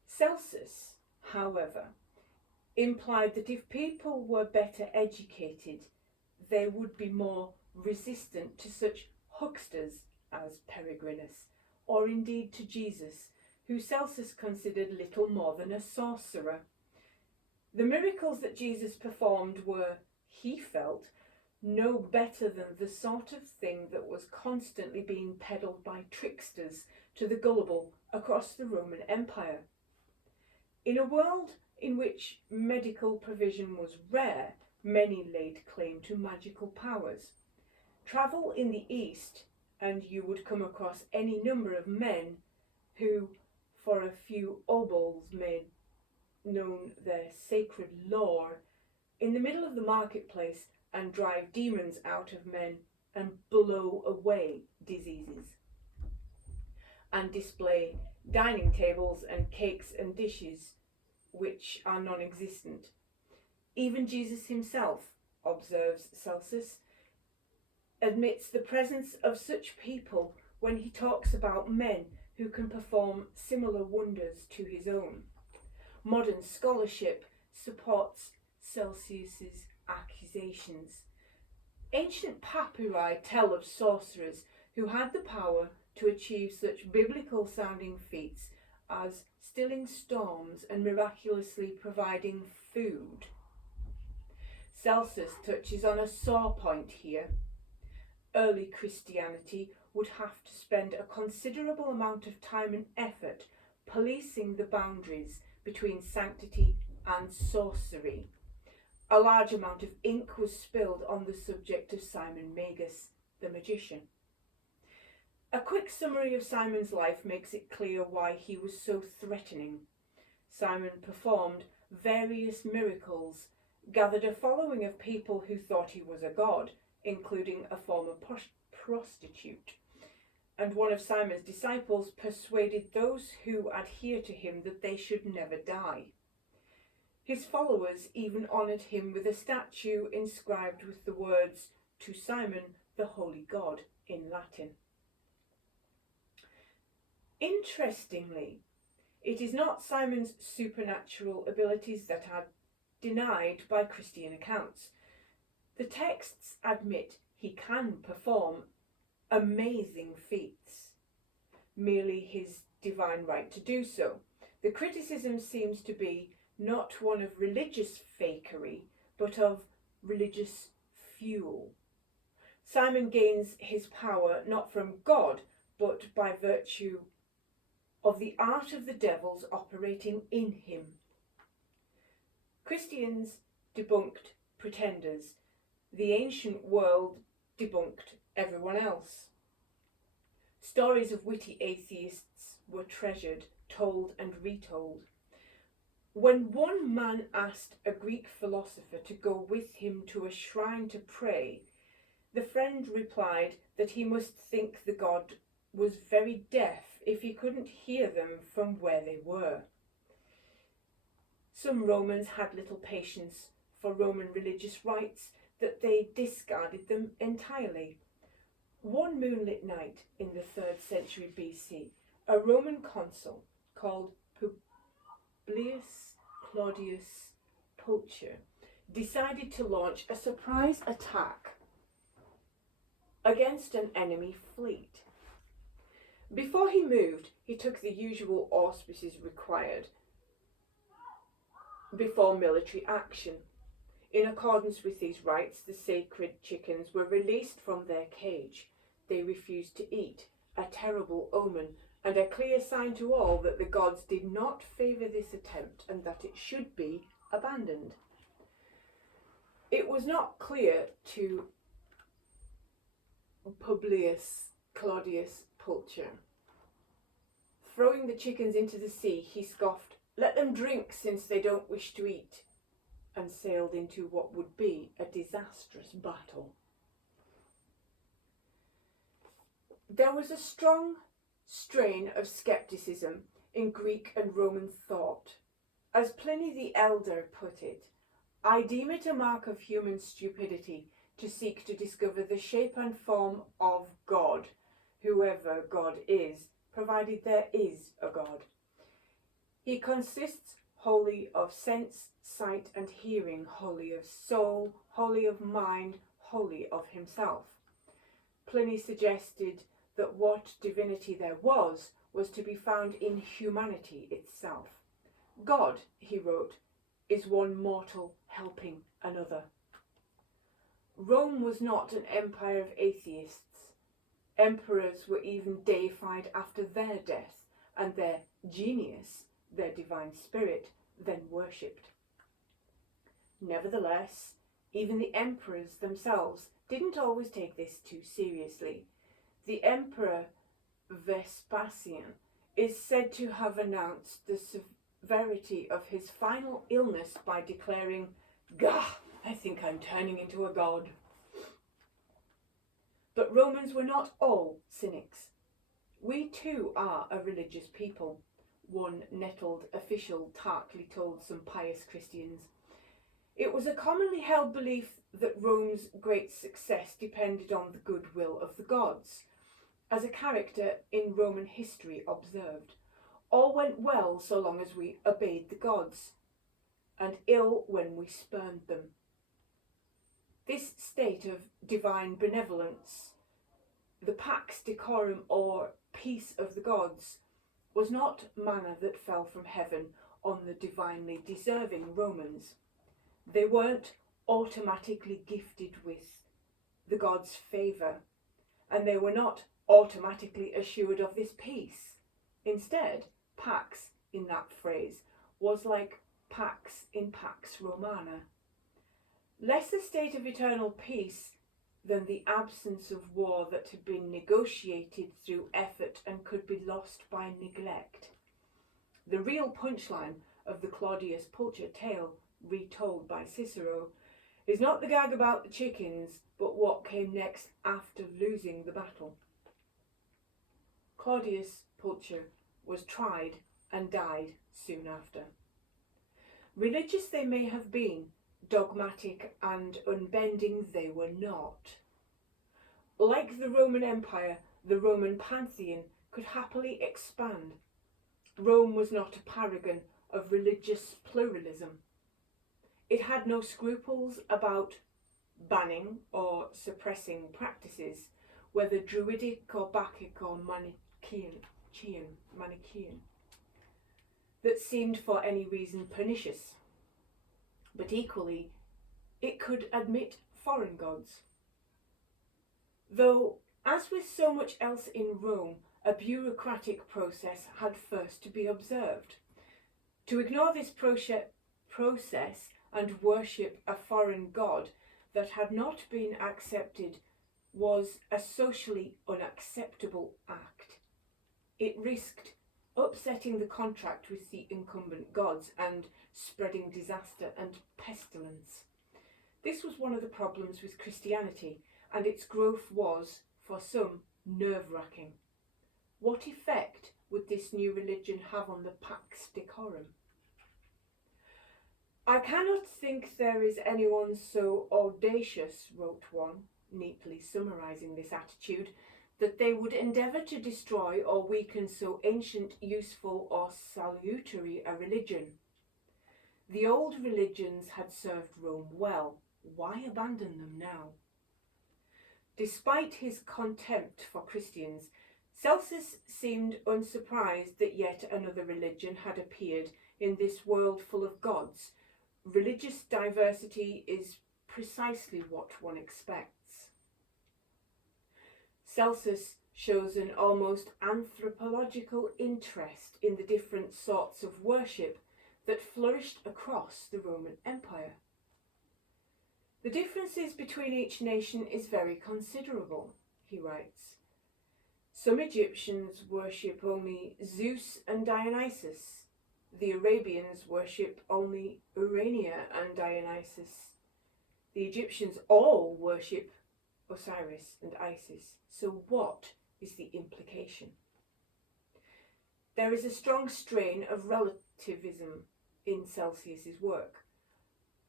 Celsus, however, implied that if people were better educated, they would be more resistant to such hucksters as Peregrinus, or indeed to Jesus, who Celsus considered little more than a sorcerer. The miracles that Jesus performed were, he felt, no better than the sort of thing that was constantly being peddled by tricksters to the gullible across the Roman Empire. In a world in which medical provision was rare, many laid claim to magical powers. Travel in the East, and you would come across any number of men who, for a few obols, made known their sacred lore in the middle of the marketplace and drive demons out of men and blow away diseases, and display dining tables and cakes and dishes which are non-existent. Even Jesus himself, observes Celsus, admits the presence of such people when he talks about men who can perform similar wonders to his own. Modern scholarship supports Celsus's accusations. Ancient papyri tell of sorcerers who had the power to achieve such biblical-sounding feats as stilling storms and miraculously providing food. Celsus touches on a sore point here. Early Christianity would have to spend a considerable amount of time and effort policing the boundaries between sanctity and sorcery. A large amount of ink was spilled on the subject of Simon Magus, the magician. A quick summary of Simon's life makes it clear why he was so threatening. Simon performed various miracles, gathered a following of people who thought he was a god, including a former prostitute, and one of Simon's disciples persuaded those who adhere to him that they should never die. His followers even honoured him with a statue inscribed with the words, "To Simon, the Holy God," in Latin. Interestingly, it is not Simon's supernatural abilities that are denied by Christian accounts. The texts admit he can perform amazing feats, merely his divine right to do so. The criticism seems to be not one of religious fakery, but of religious fuel. Simon gains his power not from God, but by virtue of the art of the devils operating in him. Christians debunked pretenders. The ancient world debunked everyone else. Stories of witty atheists were treasured, told and retold. When one man asked a Greek philosopher to go with him to a shrine to pray, the friend replied that he must think the god was very deaf if he couldn't hear them from where they were. Some Romans had little patience for Roman religious rites that they discarded them entirely. One moonlit night in the 3rd century BC, a Roman consul called Publius Claudius Pulcher decided to launch a surprise attack against an enemy fleet. Before he moved, he took the usual auspices required before military action. In accordance with these rites, the sacred chickens were released from their cage. They refused to eat, a terrible omen, and a clear sign to all that the gods did not favour this attempt and that it should be abandoned. It was not clear to Publius Claudius Pulcher. Throwing the chickens into the sea, he scoffed, "Let them drink since they don't wish to eat," and sailed into what would be a disastrous battle. There was a strong strain of scepticism in Greek and Roman thought. As Pliny the Elder put it, "I deem it a mark of human stupidity to seek to discover the shape and form of God, whoever God is, provided there is a God. He consists wholly of sense, sight, and hearing, wholly of soul, wholly of mind, wholly of himself." Pliny suggested that what divinity there was to be found in humanity itself. God, he wrote, is one mortal helping another. Rome was not an empire of atheists. Emperors were even deified after their death, and their genius, their divine spirit, then worshipped. Nevertheless, even the emperors themselves didn't always take this too seriously. The Emperor Vespasian is said to have announced the severity of his final illness by declaring, "Gah, I think I'm turning into a god." But Romans were not all cynics. "We too are a religious people," one nettled official tartly told some pious Christians. It was a commonly held belief that Rome's great success depended on the goodwill of the gods. As a character in Roman history observed, "All went well so long as we obeyed the gods, and ill when we spurned them." This state of divine benevolence, the pax decorum or peace of the gods, was not manna that fell from heaven on the divinely deserving Romans. They weren't automatically gifted with the gods' favour, and they were not automatically assured of this peace. Instead, pax in that phrase was like pax in pax romana. Less a state of eternal peace than the absence of war that had been negotiated through effort and could be lost by neglect. The real punchline of the Claudius Pulcher tale, retold by Cicero, is not the gag about the chickens, but what came next after losing the battle. Claudius Pulcher was tried and died soon after. Religious they may have been, dogmatic and unbending they were not. Like the Roman Empire, the Roman pantheon could happily expand. Rome was not a paragon of religious pluralism. It had no scruples about banning or suppressing practices, whether Druidic or Bacchic or Manichaean, that seemed for any reason pernicious. But equally, it could admit foreign gods. Though, as with so much else in Rome, a bureaucratic process had first to be observed. To ignore this process and worship a foreign god that had not been accepted was a socially unacceptable act. It risked upsetting the contract with the incumbent gods and spreading disaster and pestilence. This was one of the problems with Christianity, and its growth was, for some, nerve-wracking. What effect would this new religion have on the Pax Decorum? I cannot think there is anyone so audacious, wrote one, neatly summarising this attitude, that they would endeavour to destroy or weaken so ancient, useful, or salutary a religion. The old religions had served Rome well. Why abandon them now? Despite his contempt for Christians, Celsus seemed unsurprised that yet another religion had appeared in this world full of gods. Religious diversity is precisely what one expects. Celsus shows an almost anthropological interest in the different sorts of worship that flourished across the Roman Empire. The differences between each nation is very considerable, he writes. Some Egyptians worship only Zeus and Dionysus. The Arabians worship only Urania and Dionysus. The Egyptians all worship Osiris and Isis. So what is the implication? There is a strong strain of relativism in Celsius's work.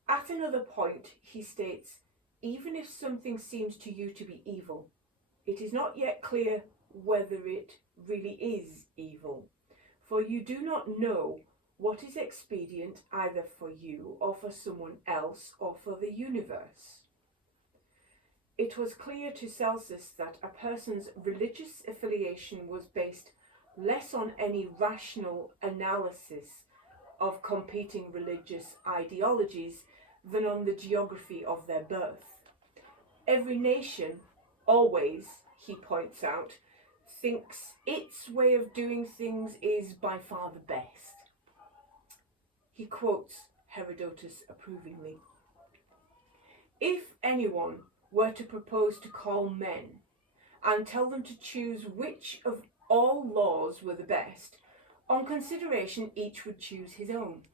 At another point, he states, even if something seems to you to be evil, it is not yet clear whether it really is evil, for you do not know what is expedient either for you or for someone else or for the universe. It was clear to Celsus that a person's religious affiliation was based less on any rational analysis of competing religious ideologies than on the geography of their birth. Every nation always, he points out, thinks its way of doing things is by far the best. He quotes Herodotus approvingly. If anyone were to propose to call men and tell them to choose which of all laws were the best, on consideration each would choose his own.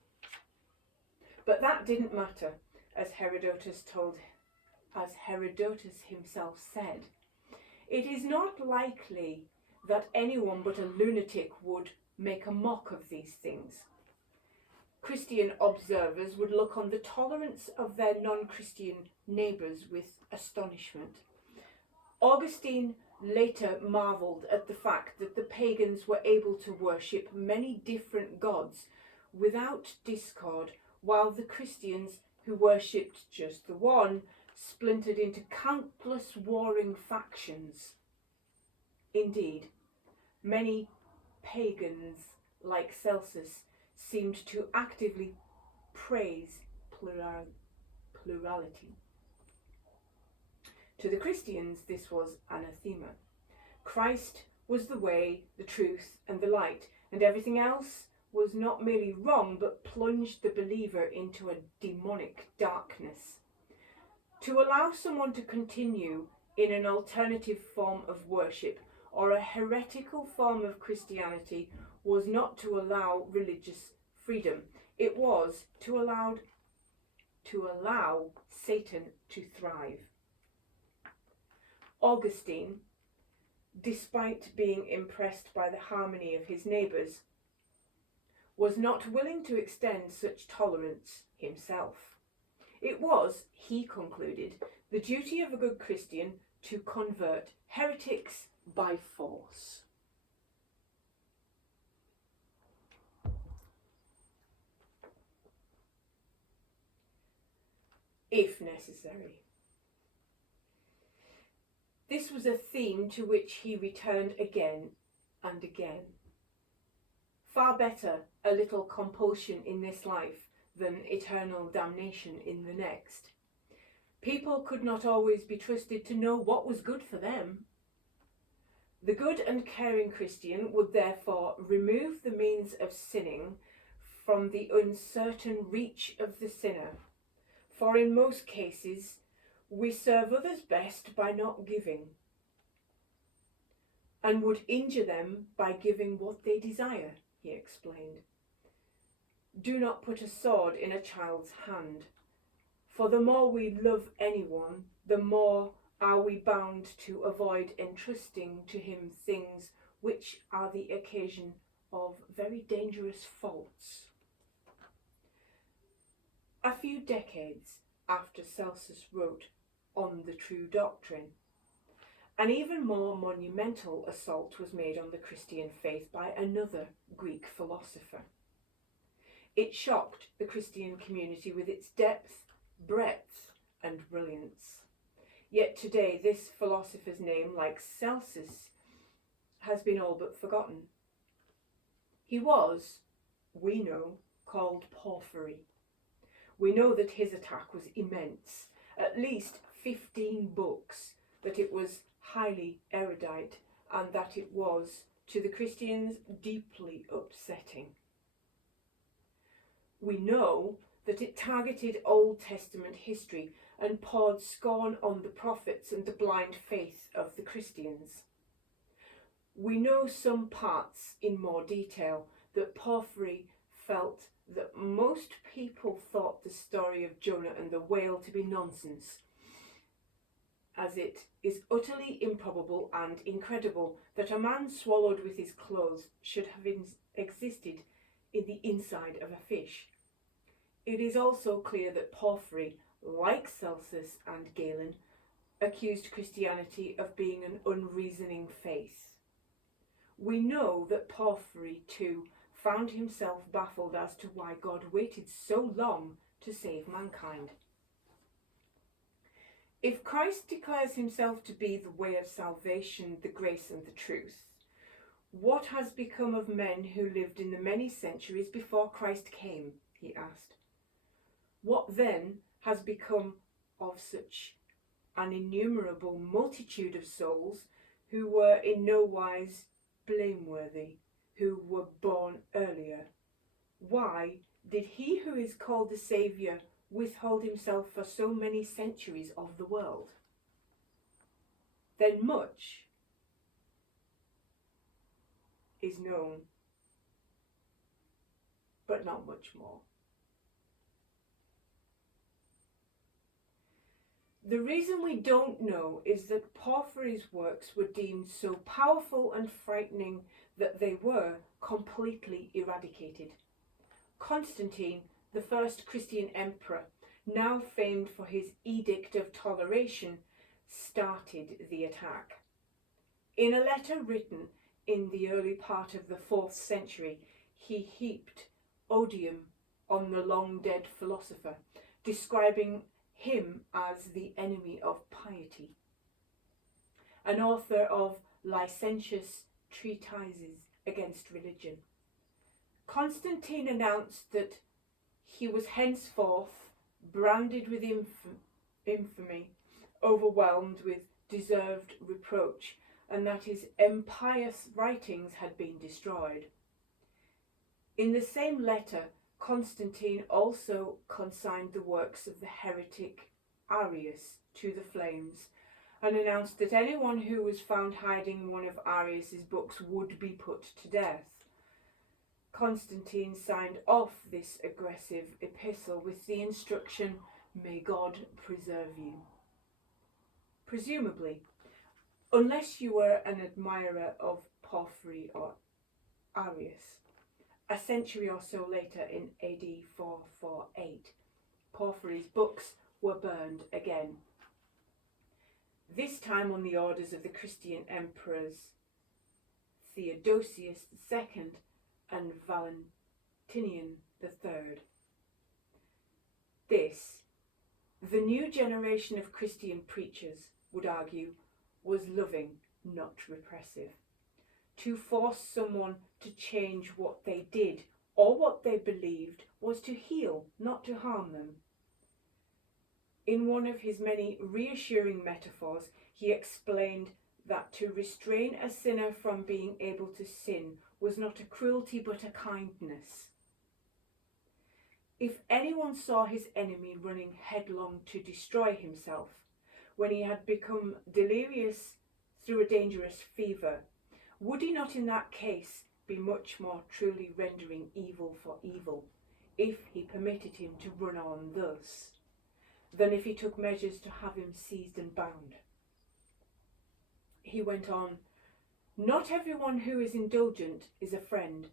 But that didn't matter, as Herodotus himself said. It is not likely that anyone but a lunatic would make a mock of these things. Christian observers would look on the tolerance of their non-Christian neighbours with astonishment. Augustine later marvelled at the fact that the pagans were able to worship many different gods without discord, while the Christians, who worshipped just the one, splintered into countless warring factions. Indeed, many pagans, like Celsus, seemed to actively praise plurality. To the Christians, this was anathema. Christ was the way, the truth, and the light, and everything else was not merely wrong, but plunged the believer into a demonic darkness. To allow someone to continue in an alternative form of worship or a heretical form of Christianity was not to allow religious freedom. It was to allow Satan to thrive. Augustine, despite being impressed by the harmony of his neighbours, was not willing to extend such tolerance himself. It was, he concluded, the duty of a good Christian to convert heretics by force. If necessary. This was a theme to which he returned again and again. Far better a little compulsion in this life than eternal damnation in the next. People could not always be trusted to know what was good for them. The good and caring Christian would therefore remove the means of sinning from the uncertain reach of the sinner, for in most cases we serve others best by not giving, and would injure them by giving what they desire, he explained. Do not put a sword in a child's hand, for the more we love anyone, the more are we bound to avoid entrusting to him things which are the occasion of very dangerous faults. a few decades after Celsus wrote On the True Doctrine. An even more monumental assault was made on the Christian faith by another Greek philosopher. It shocked the Christian community with its depth, breadth, and brilliance. Yet today this philosopher's name, like Celsus, has been all but forgotten. He was, we know, called Porphyry. We know that his attack was immense, at least 15 books, that it was highly erudite, and that it was, to the Christians, deeply upsetting. We know that it targeted Old Testament history and poured scorn on the prophets and the blind faith of the Christians. We know some parts in more detail, that Porphyry felt that most people thought the story of Jonah and the whale to be nonsense, as it is utterly improbable and incredible that a man swallowed with his clothes should have existed in the inside of a fish. It is also clear that Porphyry, like Celsus and Galen, accused Christianity of being an unreasoning faith. We know that Porphyry, too, found himself baffled as to why God waited so long to save mankind. If Christ declares himself to be the way of salvation, the grace and the truth, what has become of men who lived in the many centuries before Christ came? He asked. What then has become of such an innumerable multitude of souls who were in no wise blameworthy, who were born earlier? Why did he who is called the Saviour withhold himself for so many centuries of the world? Then much is known, but not much more. The reason we don't know is that Porphyry's works were deemed so powerful and frightening that they were completely eradicated. Constantine, the first Christian emperor, now famed for his Edict of Toleration, started the attack. In a letter written in the early part of the 4th century, he heaped odium on the long-dead philosopher, describing him as the enemy of piety, an author of licentious treatises against religion. Constantine announced that he was henceforth branded with infamy, overwhelmed with deserved reproach, and that his impious writings had been destroyed. In the same letter, Constantine also consigned the works of the heretic Arius to the flames, and announced that anyone who was found hiding one of Arius's books would be put to death. Constantine signed off this aggressive epistle with the instruction, "May God preserve you." Presumably, unless you were an admirer of Porphyry or Arius, a century or so later in AD 448, Porphyry's books were burned again. This time on the orders of the Christian emperors Theodosius II and Valentinian III. This, the new generation of Christian preachers would argue, was loving, not repressive. To force someone to change what they did or what they believed was to heal, not to harm them. In one of his many reassuring metaphors, he explained that to restrain a sinner from being able to sin was not a cruelty but a kindness. If anyone saw his enemy running headlong to destroy himself, when he had become delirious through a dangerous fever, would he not in that case be much more truly rendering evil for evil, if he permitted him to run on thus, than if he took measures to have him seized and bound? He went on, "Not everyone who is indulgent is a friend,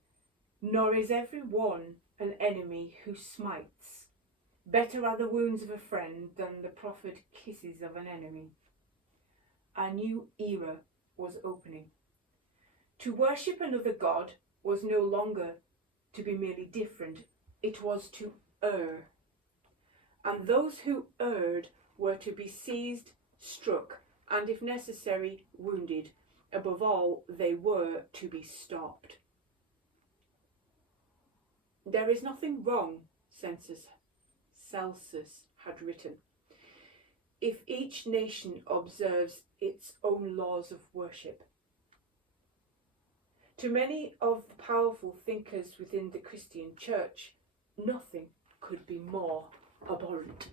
nor is every one an enemy who smites. Better are the wounds of a friend than the proffered kisses of an enemy. A new era was opening. To worship another god was no longer to be merely different, it was to err. And those who erred were to be seized, struck, and if necessary, wounded. Above all, they were to be stopped. There is nothing wrong, Celsus had written, if each nation observes its own laws of worship. To many of the powerful thinkers within the Christian Church, nothing could be more abhorrent.